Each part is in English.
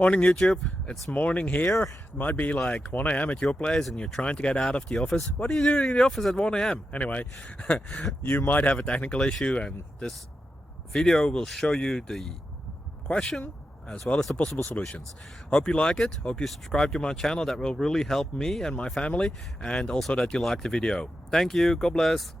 Morning YouTube, it's morning here. It might be like 1 a.m. at your place and you're trying to get out of the office. What are you doing in the office at 1 a.m.? Anyway, you might have a technical issue and this video will show you the question as well as the possible solutions. Hope you like it, hope you subscribe to my channel. That will really help me and my family, and also that you like the video. Thank you, God bless.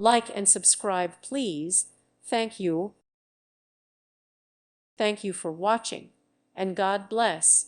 Like and subscribe, please. Thank you. Thank you for watching, and God bless.